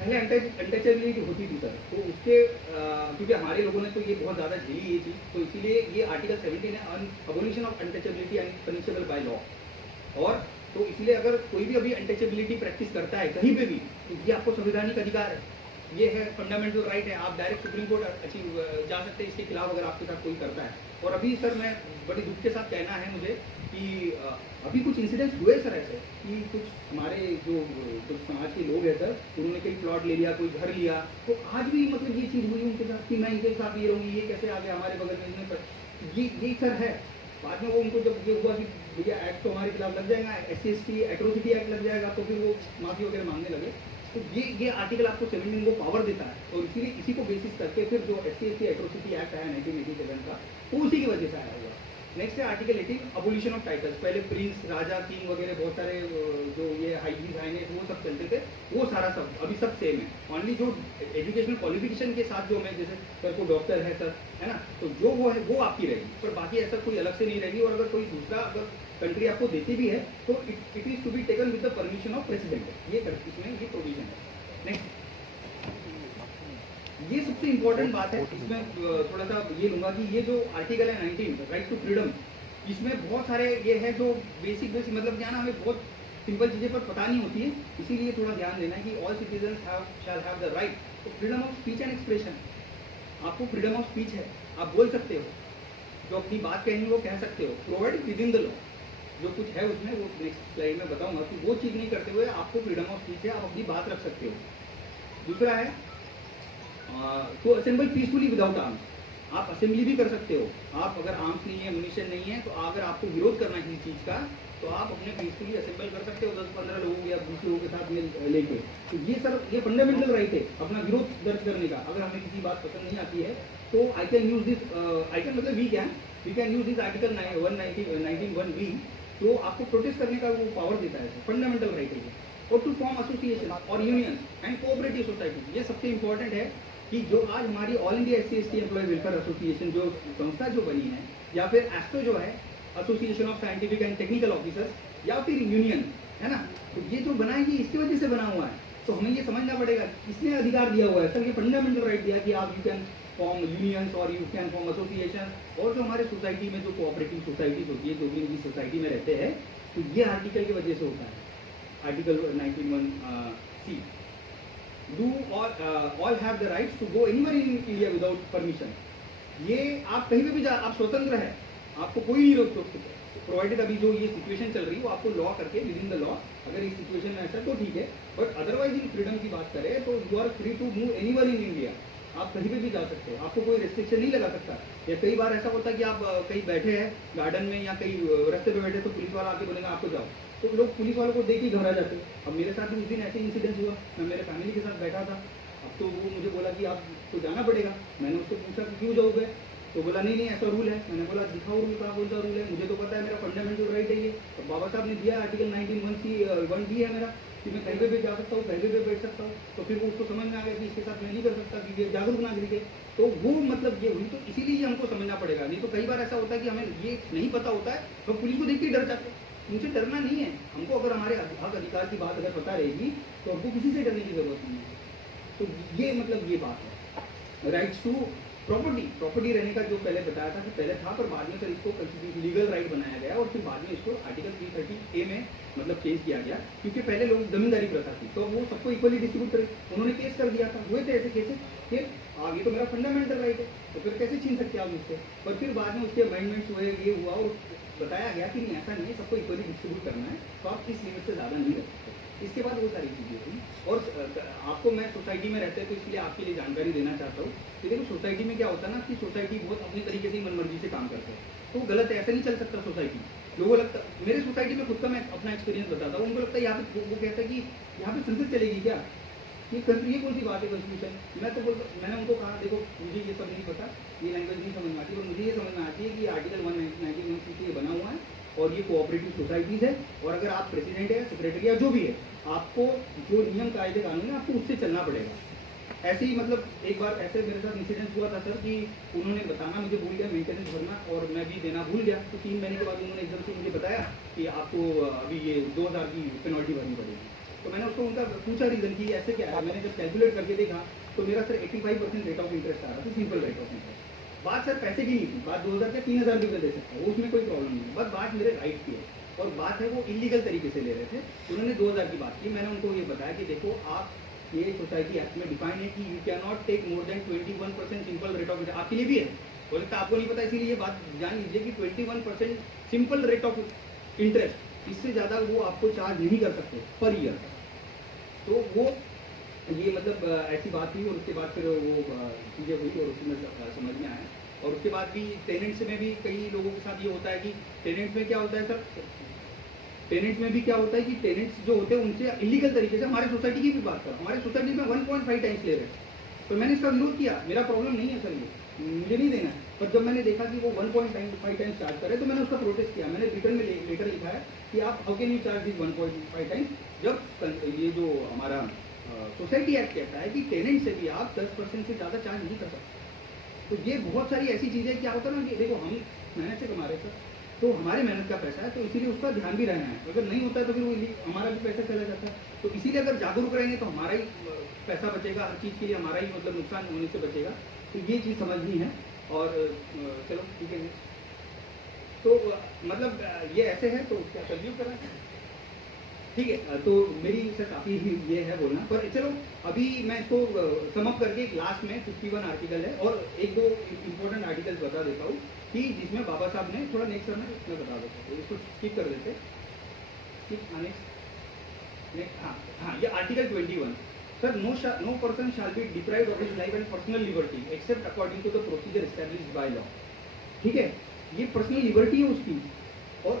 पहले अनटचेबिलिटी होती थी सर, तो उसके क्योंकि हमारे लोगों ने तो ये बहुत ज़्यादा झेली ये चीज़, तो इसीलिए ये आर्टिकल 17 है, abolition of untouchability and punishable by law. और तो इसलिए अगर कोई भी अभी अनटचेबिलिटी प्रैक्टिस करता है कहीं पे भी, तो ये आपको संवैधानिक अधिकार है, ये है फंडामेंटल राइट है, आप डायरेक्ट सुप्रीम कोर्ट जा सकते हैं इसके खिलाफ अगर आपके साथ कोई करता है। और अभी सर मैं बड़ी दुख के साथ कहना है मुझे कि अभी कुछ इंसिडेंट्स हुए सर ऐसे कि कुछ हमारे जो कुछ समाज के लोग हैं सर, उन्होंने कई प्लॉट ले लिया, कोई घर लिया, तो आज भी मतलब ये चीज़ हुई उनके साथ कि मैं इनके साथ ये रहूँगी, ये कैसे आ गया हमारे बगल में, ये सर है। बाद में वो उनको जब ये हुआ कि भैया एक्ट तो हमारे खिलाफ लग जाएगा, SC/ST एट्रोसिटी एक्ट लग जाएगा, तो फिर वो माफी वगैरह मांगने लगे। तो ये आर्टिकल आपको 17 को पावर देता है, और इसीलिए इसी को बेसिस करके फिर जो SC/ST एट्रोसिटी एक्ट आया 1987 का, वो उसी की वजह से आया हुआ। नेक्स्ट है आर्टिकल 18 अबोलिशन ऑफ टाइटल्स। पहले प्रिंस, राजा, किंग वगैरह बहुत सारे जो ये हाइजीज हाइनेस वो सब चलते थे, वो सारा सब अभी सब सेम है। ओनली जो एजुकेशनल क्वालिफिकेशन के साथ जो मैं जैसे सर को डॉक्टर है सर, है ना, तो जो वो है वो आपकी रहेगी, पर बाकी ऐसा कोई अलग से नहीं रहेगी। और अगर कोई दूसरा अगर कंट्री आपको देती भी है तो it is to be taken with the permission of president, ये इसमें ये प्रोविजन है। नेक्स्ट, ये सबसे इंपॉर्टेंट बात है, इसमें थोड़ा सा ये लूंगा कि ये जो आर्टिकल है 19 राइट टू फ्रीडम, इसमें बहुत सारे ये है जो बेसिक मतलब क्या ना, हमें बहुत सिंपल चीज़ें पर पता नहीं होती है, इसीलिए थोड़ा ध्यान देना है कि all citizen shall have the right to freedom of speech and expression. आपको फ्रीडम ऑफ स्पीच है, आप बोल सकते हो, जो अपनी बात कहनी है वो कह सकते हो, provide with in the law. जो कुछ है उसमें वो नेक्स्ट स्लाइड में बताऊंगा कि वो चीज़ नहीं करते हुए आपको फ्रीडम ऑफ स्पीच है, आप अपनी बात रख सकते हो। दूसरा है to assemble peacefully without arms, आप असेंबली भी कर सकते हो। आप अगर आर्म्स नहीं है, म्यूनिशन नहीं है, तो अगर आपको विरोध करना है किसी चीज़ का, तो आप अपने पीसफुली असेंबल कर सकते हो 10-15 लोगों या 20 लोगों के साथ मिल लेके। तो ये सर ये फंडामेंटल राइट है अपना विरोध दर्ज करने का। अगर हमें किसी बात पसंद नहीं आती है तो I can use this, I can मतलब we can use this article 19(1)(b), तो आपको प्रोटेस्ट करने का वो पावर देता है, फंडामेंटल राइट है। और टू फॉर्म एसोसिएशन और यूनियंस एंड कोऑपरेटिव सोसाइटी, ये सबसे इंपॉर्टेंट है कि जो आज हमारी all India SC/ST employ welfare association जो संस्था जो बनी है, या फिर एस्टो जो है association of scientific and technical officers, या फिर यूनियन है ना, तो ये जो बना है ये इसकी वजह से बना हुआ है। तो हमें ये समझना पड़ेगा किसने अधिकार दिया हुआ है सर, ये फंडामेंटल राइट दिया कि आप यू कैन फॉर्म यूनियंस और यू कैन फॉर्म एसोसिएशन। और जो हमारे सोसाइटी में जो कोऑपरेटिव सोसाइटीज होती है, जो भी इनकी सोसाइटी में रहते हैं, तो ये आर्टिकल की वजह से होता है। Article 19(1)(c) do all have the rights to go anywhere in India without permission. ये आप कहीं पे भी जा, आप स्वतंत्र है, आपको कोई नहीं रोक सकता, प्रोवाइडेड अभी जो ये सिचुएशन चल रही है वो आपको लॉ करके विद इन द लॉ, अगर इस सिचुएशन में ऐसा तो ठीक है, बट अदरवाइज इन फ्रीडम की बात करें तो you are free to move anywhere in India. आप कहीं पे भी जा सकते हो, आपको कोई रेस्ट्रिक्शन नहीं लगा सकता। या कई बार ऐसा होता है कि आप कहीं बैठे हैं गार्डन में या कहीं रास्ते पे बैठे, तो पुलिस वाला आके बोलेगा आपको जाओ, तो लोग पुलिस वालों को देख ही घबरा जाते हैं। अब मेरे साथ भी उस दिन ऐसे इंसिडेंस हुआ, मैं मेरे फैमिली के साथ बैठा था, अब तो वो मुझे बोला कि आपको जाना पड़ेगा। मैंने उसको पूछा कि क्यों जाओगे, तो बोला नहीं ऐसा रूल है। मैंने बोला दिखाओ रूल, कहाँ कौन सा रूल है, मुझे तो पता है मेरा फंडामेंटल राइट है ये, तो बाबा साहब ने दिया आर्टिकल 19(1)(c)(1)(b) है मेरा, कि मैं कहीं पे भी जा सकता हूँ, कहीं पे बैठ सकता हूँ। तो फिर वो उसको समझ में आ गया कि इसके साथ मैं नहीं कर सकता, कि ये जागरूक नागरिक है। तो वो मतलब ये हुई, तो इसीलिए हमको समझना पड़ेगा। नहीं तो कई बार ऐसा होता है कि हमें ये नहीं पता होता है, तो पुलिस को देख के डर जाते हैं। उनसे डरना नहीं है हमको, अगर हमारे हक अधिकार की बात अगर पता रहेगी तो हमको किसी से डरने की जरूरत नहीं है। तो ये मतलब ये बात है। राइट्स टू प्रॉपर्टी रहने का जो पहले बताया था कि पहले था, पर बाद में सर इसको लीगल राइट बनाया गया, और फिर बाद में इसको आर्टिकल 330A में मतलब चेंज किया गया, क्योंकि पहले लोग जमींदारी प्रथा थी, तो वो सबको इक्वली डिस्ट्रीब्यूट करे, उन्होंने केस कर दिया था। हुए थे ऐसे केसेस कि ये तो मेरा फंडामेंटल राइट है, तो फिर कैसे छीन सकते आप मुझसे। पर फिर बाद में उसके अमेंडमेंट्स हुए, ये हुआ, और बताया गया कि नहीं ऐसा नहीं है, सबको इक्वली डिस्ट्रीब्यूट करना है, तो आप इस लिमिट से ज़्यादा नहीं रख सकते। इसके बाद वो सारी चीज़ें हुई। और आपको मैं सोसाइटी में रहते हैं तो इसलिए आपके लिए जानकारी देना चाहता हूँ कि देखो सोसाइटी में क्या होता है ना, कि सोसाइटी बहुत अपने तरीके से ही मनमर्जी से काम करते हैं, तो गलत है, ऐसे नहीं चल सकता सोसाइटी। लोगों लगता, मेरे सोसाइटी में खुद का मैं अपना एक्सपीरियंस बताता हूँ, उनको लगता है यहाँ पे, वो कहता है कि यहाँ पे संसद चलेगी क्या, ये कौन सी बात है कॉन्स्टिट्यूशन। मैं तो बोलता, मैंने उनको कहा देखो मुझे ये सब नहीं पता, ये लैंग्वेज नहीं समझ में आती, और मुझे ये समझ में आती है कि आर्टिकल 191 से ये बना हुआ है, और ये कोऑपरेटिव सोसाइटीज़ है, और अगर आप प्रेसिडेंट है, सेक्रेटरी या जो भी है, आपको जो नियम कायदे कानून है आपको उससे चलना पड़ेगा। ऐसे ही मतलब एक बार ऐसे मेरे साथ इंसिडेंस हुआ था सर, कि उन्होंने बताना मुझे भूल गया, मेंटेनेंस भरना, और मैं भी देना भूल गया, तो 3 महीने के बाद उन्होंने एकदम से मुझे बताया कि आपको अभी ये 2000 की पेनल्टी भरनी पड़ेगी। तो मैंने उसको उनका पूछा रीज़न कि ऐसे क्या है। मैंने जब कैलकुलेट करके देखा तो मेरा सर 85% रेट ऑफ इंटरेस्ट आ रहा था, सिंपल रेट ऑफ इंटरेस्ट। बात सर पैसे की नहीं थी, बात 2000 या 3000 रुपये दे सकता है, उसमें कोई प्रॉब्लम नहीं है, बस बात मेरे राइट की है। और बात है वो इलीगल तरीके से ले रहे थे। उन्होंने 2000 की बात की। मैंने उनको ये बताया कि देखो आप, ये सोसाइटी एक्ट में डिफाइन है कि you can not take more than 21% simple rate of interest. आपके लिए भी है, हो सकता है आपको नहीं पता, इसीलिए ये बात जान लीजिए कि 21% सिंपल रेट ऑफ इंटरेस्ट, इससे ज़्यादा वो आपको चार्ज नहीं कर सकते पर ईयर। तो वो ये मतलब ऐसी बात हुई और उसके बाद फिर वो चीज़ें हुई और उसमें समझ में आया। और उसके बाद भी टेनेंट्स में भी कई लोगों के साथ ये होता है कि टेनेंट्स में क्या होता है सर, टेनेंट्स में भी क्या होता है कि टेनेंट्स जो होते हैं उनसे इलीगल तरीके से, हमारे सोसाइटी की भी बात कर, हमारे सोसाइटी में 1.5 टाइम्स ले रहे हैं। तो मैंने इसका विरोध किया, मेरा प्रॉब्लम नहीं है सर, ये मुझे नहीं देना है। पर जब मैंने देखा कि वो 1.5 टाइम्स चार्ज करे तो मैंने उसका प्रोटेस्ट किया। मैंने रिटर्न में लेटर लिखा है कि आप how can you charge this 1.5 times, जब ये जो हमारा सोसाइटी एक्ट कहता है कि टेनेंट से भी आप 10% से ज़्यादा चार्ज नहीं कर सकते। तो ये बहुत सारी ऐसी चीज़ें क्या होता है ना कि देखो हम मेहनत से कमा रहे सर, तो हमारे मेहनत का पैसा है, तो इसीलिए उसका ध्यान भी रहना है। अगर नहीं होता है तो फिर वो हमारा भी पैसा चला जाता है। तो इसीलिए अगर जागरूक रहेंगे तो हमारा ही पैसा बचेगा, हर चीज़ के लिए हमारा ही मतलब नुकसान होने से बचेगा। तो ये चीज़ समझनी है। और चलो ठीक है, तो मतलब ये ऐसे है, तो क्या कंज्यूम कर रहे हैं, ठीक है। तो मेरी सर काफ़ी ये है बोलना, पर चलो अभी मैं इसको समअप करके लास्ट में 51 आर्टिकल है और एक दो इम्पोर्टेंट आर्टिकल्स बता देता हूँ कि जिसमें बाबा साहब ने थोड़ा नेक्स्ट करना इसमें बता देता हूँ, इसको स्किप कर देते, स्किप। हाँ, ये article 21 sir, no person shall be deprived of his life and personal liberty except according to the procedure established by law. ठीक है, ये पर्सनल लिबर्टी है उसकी, और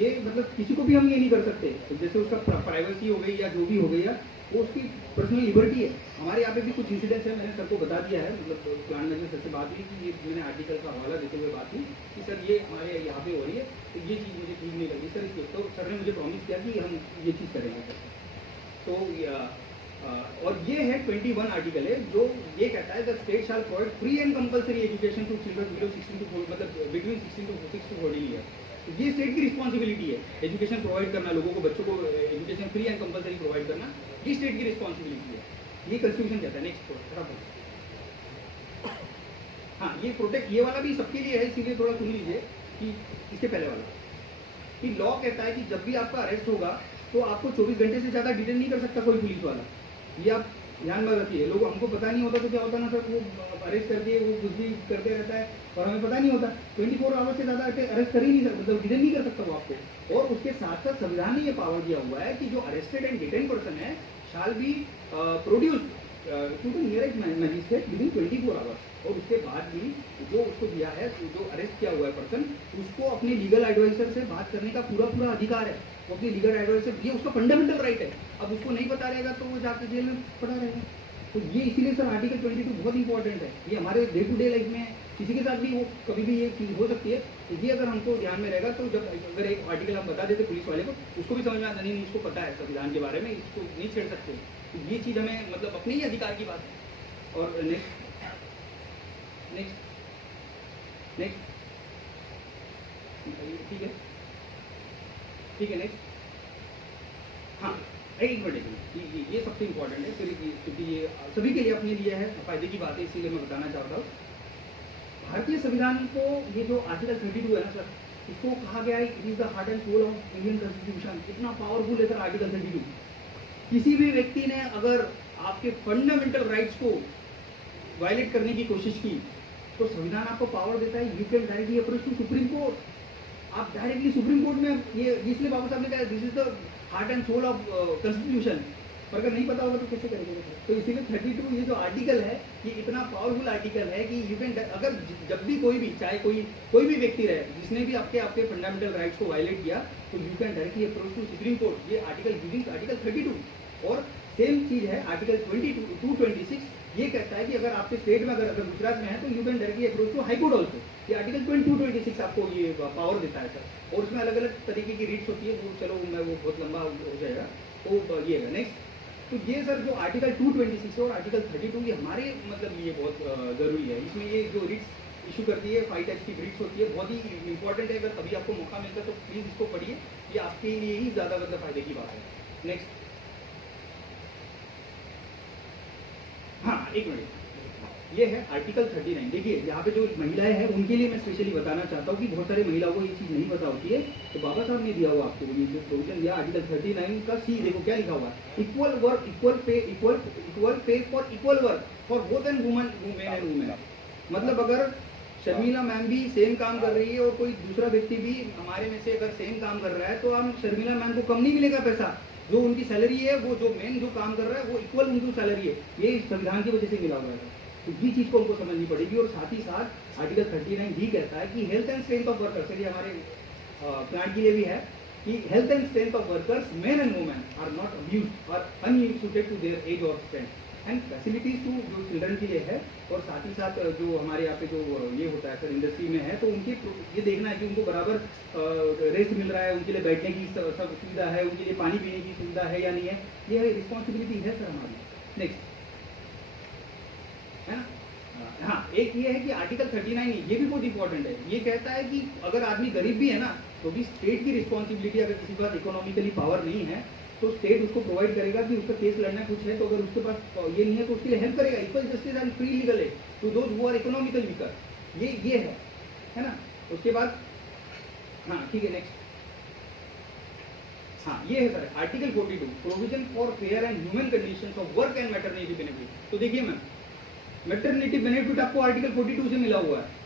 ये मतलब किसी को भी हम ये नहीं कर सकते, जैसे उसका प्राइवेसी हो गई या जो भी हो गई है, वो उसकी पर्सनल लिबर्टी है। हमारे यहाँ पे भी कुछ इंसिडेंट्स है, मैंने सर को बता दिया है, मतलब प्लान मैनेजर सर से बात हुई कि ये मैंने आर्टिकल का हवाला देते हुए बात हुई कि सर ये हमारे यहाँ पे हो रही है, तो ये चीज़ मुझे ठीक नहीं लगी सर। तो सर ने मुझे प्रॉमिस किया कि हम ये चीज़ करेंगे सर। तो और ये है 21 आर्टिकल है जो ये कहता है the state shall provide free and compulsory education to children below 16 to मतलब बिटवीन 16 टू 6 टू 14 ईयर। ये स्टेट की रिस्पॉन्सिबिलिटी है, एजुकेशन प्रोवाइड करना, लोगों को, बच्चों को education free and compulsory provide करना, ये स्टेट की रिस्पॉन्सिबिलिटी है। ये कॉन्स्टिट्यूशन कहता है। नेक्स्ट, हाँ, ये प्रोटेक्ट, ये वाला भी सबके लिए है, इसीलिए थोड़ा सुन लीजिए कि इसके पहले वाला कि लॉ कहता है कि जब भी आपका अरेस्ट होगा तो आपको 24 घंटे से ज़्यादा डिटेन नहीं कर सकता कोई पुलिस वाला। ये आप ध्यान में रखिए। लोग, हमको पता नहीं होता तो क्या होता ना सर, वो अरेस्ट करके वो कुछ भी करते रहता है और हमें पता नहीं होता। 24 आवर्स से ज़्यादा अरेस्ट कर ही नहीं सकता, मतलब डिटेन नहीं कर सकता वो आपको। और उसके साथ साथ संविधान ने ये पावर दिया हुआ है कि जो अरेस्टेड एंड डिटेन पर्सन है shall be produce to the nearest magistrate within 24 hours. और उसके बाद भी जो उसको दिया है, जो अरेस्ट किया हुआ है पर्सन, उसको अपने लीगल एडवाइजर से बात करने का पूरा अधिकार है। वो अपने लीगल एडवाइजर, ये उसका फंडामेंटल राइट है। अब उसको नहीं पता रहेगा तो वो जाके जेल में पड़ा रहेगा। तो ये इसीलिए सर आर्टिकल 22 बहुत इंपॉर्टेंट है। ये हमारे डे टू डे लाइफ में किसी के साथ भी वो कभी भी ये चीज़ हो सकती है। तो ये अगर हमको ध्यान में रहेगा तो जब अगर एक आर्टिकल हम बता देते पुलिस वाले को, उसको भी समझ में आता नहीं, इसको पता है संविधान के बारे में, इसको नहीं छेड़ सकते। तो ये चीज़ हमें मतलब अपने ही अधिकार की बात है। और नेक्स्ट ठीक है, नेक्स्ट, हाँ, एक मिनट, ये सबसे इम्पोर्टेंट है फिर, क्योंकि ये सभी के लिए अपने लिए है, फायदे की बात है, इसीलिए मैं बताना चाहता हूँ। भारतीय संविधान को ये जो आर्टिकल 32 है ना सर, इसको कहा गया है it is the heart and soul of Indian constitution. इतना पावरफुल है सर आर्टिकल 32। किसी भी व्यक्ति ने अगर आपके फंडामेंटल राइट्स को वायलेट करने की कोशिश की तो संविधान आपको पावर देता है, you can directly approach to supreme court. आप डायरेक्टली सुप्रीम कोर्ट में, ये इसलिए बाबा साहब ने कहा this is the heart and soul of constitution. पर अगर नहीं पता होगा तो कैसे करेंगे? तो इसीलिए 32 ये जो आर्टिकल है, ये इतना पावरफुल आर्टिकल है कि यू कैन, अगर जब भी कोई भी, चाहे कोई भी व्यक्ति रहे जिसने भी आपके फंडामेंटल राइट्स को वायलेट किया, तो you can directly approach to supreme court. ये आर्टिकल 32। और सेम चीज है आर्टिकल 226, ये कहता है कि अगर आपके स्टेट में, अगर गुजरात में है तो you can directly approach to high court also. ये आर्टिकल 226 आपको ये पावर देता है सर। और उसमें अलग अलग तरीके की रीट्स होती है, वो चलो मैं वो बहुत लंबा हो जाएगा, तो ये है। नेक्स्ट, तो ये सर जो आर्टिकल 226 और आर्टिकल 32 ये हमारे मतलब ये बहुत ज़रूरी है। इसमें ये जो रिट्स इशू करती है, 5 टाइप्स की रिट्स होती है, बहुत ही इंपॉर्टेंट है। अगर कभी आपको मौका मिलता है तो प्लीज़ इसको पढ़िए, ये आपके लिए ही ज़्यादा मतलब फायदे की बात है। नेक्स्ट, हाँ एक मिनट, ये है आर्टिकल 39। देखिए यहाँ पे जो महिलाएं हैं उनके लिए मैं स्पेशली बताना चाहता हूँ कि बहुत सारी महिलाओं को ये चीज़ नहीं पता होती है। तो बाबा साहब ने दिया हुआ आपको ये जो प्रोविजन दिया आर्टिकल 39 का सी, देखो क्या लिखा हुआ है, equal work equal pay for equal work for both and women and women. मतलब अगर शर्मिला मैम भी सेम काम कर रही है और कोई दूसरा व्यक्ति भी हमारे में से अगर सेम काम कर रहा है तो हम शर्मिला मैम को कम नहीं मिलेगा पैसा, जो उनकी सैलरी है वो जो मेन जो काम कर रहा है वो इक्वल उनकी सैलरी है, ये संविधान की वजह से मिला हुआ है। तो ये चीज़ को हमको समझनी पड़ेगी। और साथ ही साथ आर्टिकल 39 भी कहता है कि health and strength of workers, ये हमारे प्लांट के लिए भी है कि health and strength of workers men and women are not abused और अनसुटेड टू देयर एज और स्ट्रेंथ एंड फैसिलिटीज टू जो चिल्ड्रन के लिए है। और साथ ही साथ जो हमारे यहाँ पे जो ये होता है सर इंडस्ट्री में है, तो उनकी ये देखना है कि उनको बराबर रेस्ट मिल रहा है, उनके लिए बैठने की सब सुविधा है, उनके लिए पानी पीने की सुविधा है या नहीं है, ये रिस्पॉन्सिबिलिटी है सर हमारी। नेक्स्ट है ना, हाँ एक ये है कि आर्टिकल 39 ये भी बहुत इंपॉर्टेंट है। ये कहता है कि अगर आदमी गरीब भी है ना तो भी स्टेट की रिस्पॉन्सिबिलिटी, अगर किसी के पास इकोनॉमिकली पावर नहीं है तो स्टेट उसको प्रोवाइड करेगा कि उसका केस लड़ना कुछ है तो अगर उसके पास ये नहीं है तो उसके लिए हेल्प करेगा। Equal justice and free legal aid to those who are economical weaker, ये है ना। उसके बाद हाँ ठीक है नेक्स्ट, हाँ ये है sir article 42 provision for fair and human conditions of work and maternity benefit. तो देखिए मैम मैटरनिटी बेनिफिट आपको आर्टिकल 42 से मिला हुआ है।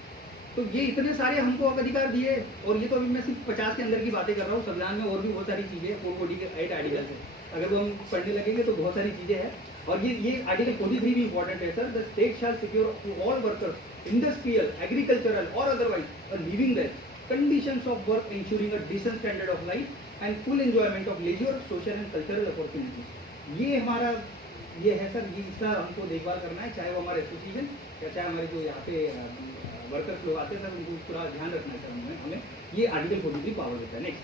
तो ये इतने सारे हमको अधिकार दिए, और ये तो अभी मैं सिर्फ 50 के अंदर की बातें कर रहा हूँ, संविधान में और भी बहुत सारी चीजें हैं 448 आर्टिकल से, अगर वो हम पढ़ने लगेंगे तो बहुत सारी चीजें हैं। और ये आर्टिकल 43 भी इंपॉर्टेंट है sir, the state shall secure to all workers industrial agricultural और otherwise a living their conditions of work ensuring a decent standard of life and full enjoyment of leisure social and cultural opportunities. ये हमारा ये है sir, ये इसका हमको देखभाल करना है, चाहे वो हमारे एसोसिएशन या चाहे हमारे जो यहाँ पे वर्कर्स लोग आते हैं सर, उनको पूरा ध्यान रखना है सर हमें ये आर्टिकल 43 पावर देता है। नेक्स्ट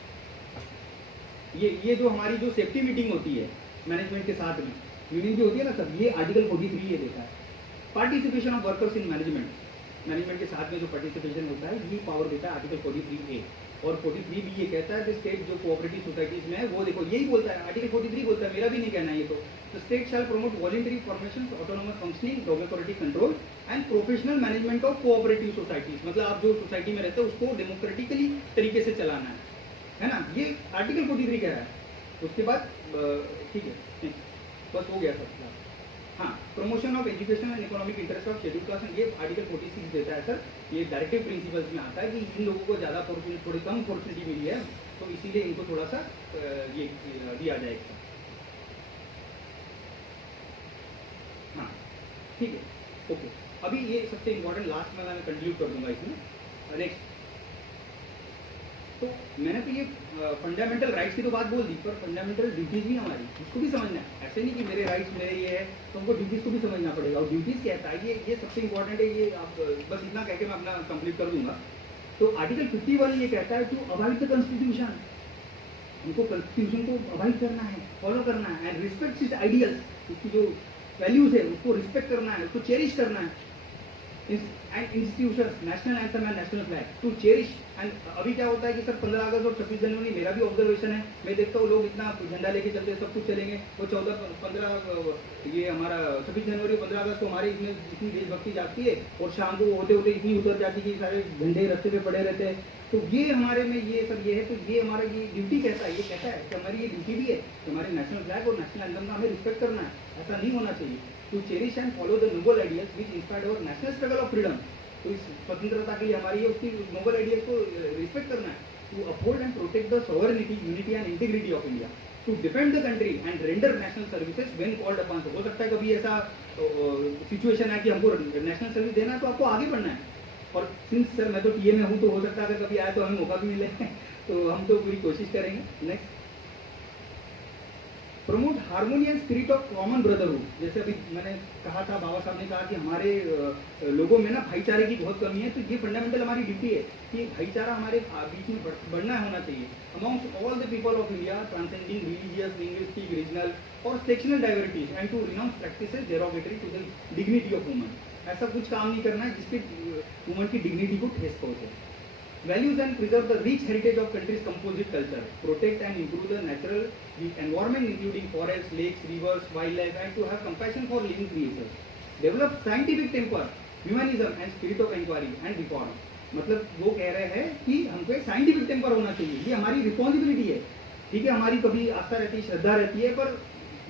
ये जो हमारी जो सेफ्टी मीटिंग होती है मैनेजमेंट के साथ में मीटिंग जो होती है ना सर, ये आर्टिकल 43 ये देता है। Participation of workers in management के साथ में जो पार्टिसिपेशन होता है ये पावर देता है आर्टिकल 43A। और 43 भी ये कहता है कि स्टेट जो कोऑपरेटिव सोसाइटीज में है वो देखो यही बोलता है, आर्टिकल 43 बोलता है, मेरा भी नहीं कहना है ये तो state shall promote voluntary formation, autonomous functioning, democratic control and professional management of cooperative societies. मतलब आप जो सोसाइटी में रहते हो उसको डेमोक्रेटिकली तरीके से चलाना है ना, ये आर्टिकल 43 कह रहा है। उसके बाद ठीक है बस हो गया सर। हाँ promotion of education and economic interest of schedule caste, ये आर्टिकल 46 देता है सर, ये डायरेक्टिव प्रिंसिपल्स में आता है कि इन लोगों को ज़्यादा अपॉर्चुनिटी, थोड़ी कम अपॉर्चुनिटी मिली है तो इसीलिए इनको थोड़ा सा ये दिया जाएगा। हाँ ठीक है ओके, अभी ये सबसे इम्पोर्टेंट लास्ट में मैं कंक्लूड कर दूंगा इसमें। नेक्स्ट तो मैंने तो ये फंडामेंटल राइट्स की तो बात बोल दी, पर फंडामेंटल ड्यूटीज भी हमारी उसको भी समझना है। ऐसे नहीं कि मेरे राइट्स मेरे ये है तो हमको ड्यूटीज को भी समझना पड़ेगा। और ड्यूटीज क्या है ये सबसे इंपॉर्टेंट है, ये आप बस इतना कह के मैं अपना कंप्लीट कर दूंगा। तो आर्टिकल 51 ये कहता है टू अवॉइड द कॉन्स्टिट्यूशन, हमको कॉन्स्टिट्यूशन को अवॉइड करना है, फॉलो करना है एंड रिस्पेक्ट इट्स आइडियल्स, उसकी जो वैल्यूज है उसको रिस्पेक्ट करना है, उसको चेरिश करना है। And institutions national anthem and national flag to cherish. And अभी क्या होता है कि सर 15 अगस्त और 26 जनवरी मेरा भी ऑब्जर्वेशन है, मैं देखता हूँ लोग इतना झंडा लेके चलते हैं, सब कुछ चलेंगे, वो 14-15 ये हमारा 26 जनवरी 15 अगस्त को हमारे इसमें इतनी देशभक्ति जागती है और शाम को होते होते इतनी उतर जाती है कि सारे झंडे रास्ते पे पड़े रहते हैं। तो ये हमारे में ये सब ये है, तो ये हमारा ये ड्यूटी कहता है, ये कहता है कि हमारी ये ड्यूटी भी है कि हमारे नेशनल फ्लैग और नेशनल एंथम का हमें रिस्पेक्ट करना है, ऐसा नहीं होना चाहिए। To cherish and follow the noble ideals which inspired our national struggle of freedom, तो इस स्वतंत्रता के लिए हमारी उसकी नोबल आइडियल्स को रिस्पेक्ट करना है। To uphold and protect the sovereignty, unity and integrity of India, to defend the country and render national services when called upon. हो सकता है कभी ऐसा सिचुएशन है कि हमको नेशनल सर्विस देना है तो आपको आगे बढ़ना है। और सिंस सर मैं तो टीए में हूँ तो हो सकता है अगर कभी आए तो हमें मौका भी मिले तो हम तो पूरी कोशिश करेंगे। Next promote harmonious spirit of common brotherhood, जैसे अभी मैंने कहा था, बाबा साहब ने कहा कि हमारे लोगों में ना भाईचारे की बहुत कमी है, तो ये फंडामेंटल हमारी ड्यूटी है कि भाईचारा हमारे बीच में बढ़ना होना चाहिए amongst all the people of India, transcending religious, linguistic, regional और sectional diversities and to renounce practices derogatory to the dignity of woman. ऐसा कुछ काम नहीं करना है जिसके वुमन की डिग्निटी को ठेस पहुंचे। Values and preserve the rich heritage of country's composite culture. Protect and improve the natural environment including forests, lakes, rivers, wildlife, and to have compassion for living creatures. Develop scientific temper, humanism and spirit of inquiry and reform. मतलब वो कह रहे हैं कि हमको एक scientific temper होना चाहिए, ये हमारी रिस्पॉन्सिबिलिटी है। ठीक है, हमारी कभी आस्था रहती है, श्रद्धा रहती है, पर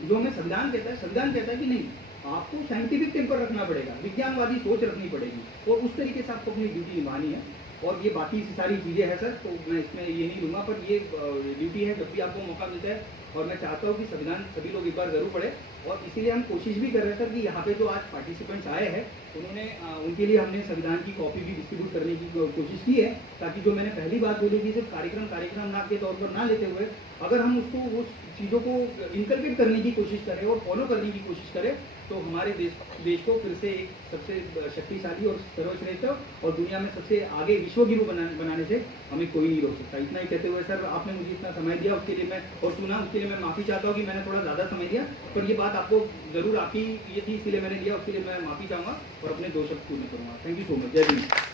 जो हमें संविधान कहता है कि नहीं, आपको साइंटिफिक टेम्पर रखना पड़ेगा, विज्ञानवादी सोच रखनी पड़ेगी और उस तरीके से आपको अपनी ड्यूटी निभानी है। और ये बाकी सारी चीज़ें हैं सर, तो मैं इसमें ये नहीं लूँगा, पर ये ड्यूटी है जब भी आपको मौका मिलता है। और मैं चाहता हूँ कि संविधान सभी लोग एक बार ज़रूर पढ़े, और इसीलिए हम कोशिश भी कर रहे हैं सर कि यहाँ पे जो आज पार्टिसिपेंट्स आए हैं उन्होंने उनके लिए हमने संविधान की कॉपी भी डिस्ट्रीब्यूट करने की कोशिश की है, ताकि जो मैंने पहली बात बोली कि सिर्फ कार्यक्रम ना के तौर पर ना लेते हुए अगर हम उसको वो चीज़ों को इनकलकेट करने की कोशिश करें और फॉलो करने की कोशिश करें, तो हमारे देश को फिर से एक सबसे शक्तिशाली और सर्वश्रेष्ठ और दुनिया में सबसे आगे विश्व गुरु बनाने से हमें कोई नहीं रोक सकता। इतना ही कहते हुए सर, आपने मुझे इतना समय दिया उसके लिए मैं, और सुना उसके लिए मैं माफ़ी चाहता हूँ कि मैंने थोड़ा ज़्यादा समय दिया, पर ये बात आपको ज़रूर आपकी ये थी, इसलिए मैंने दिया, उसके लिए मैं माफ़ी चाहूँगा और अपने 2 शब्द पूर्ण करूँगा। Thank you so much. जय हिंद।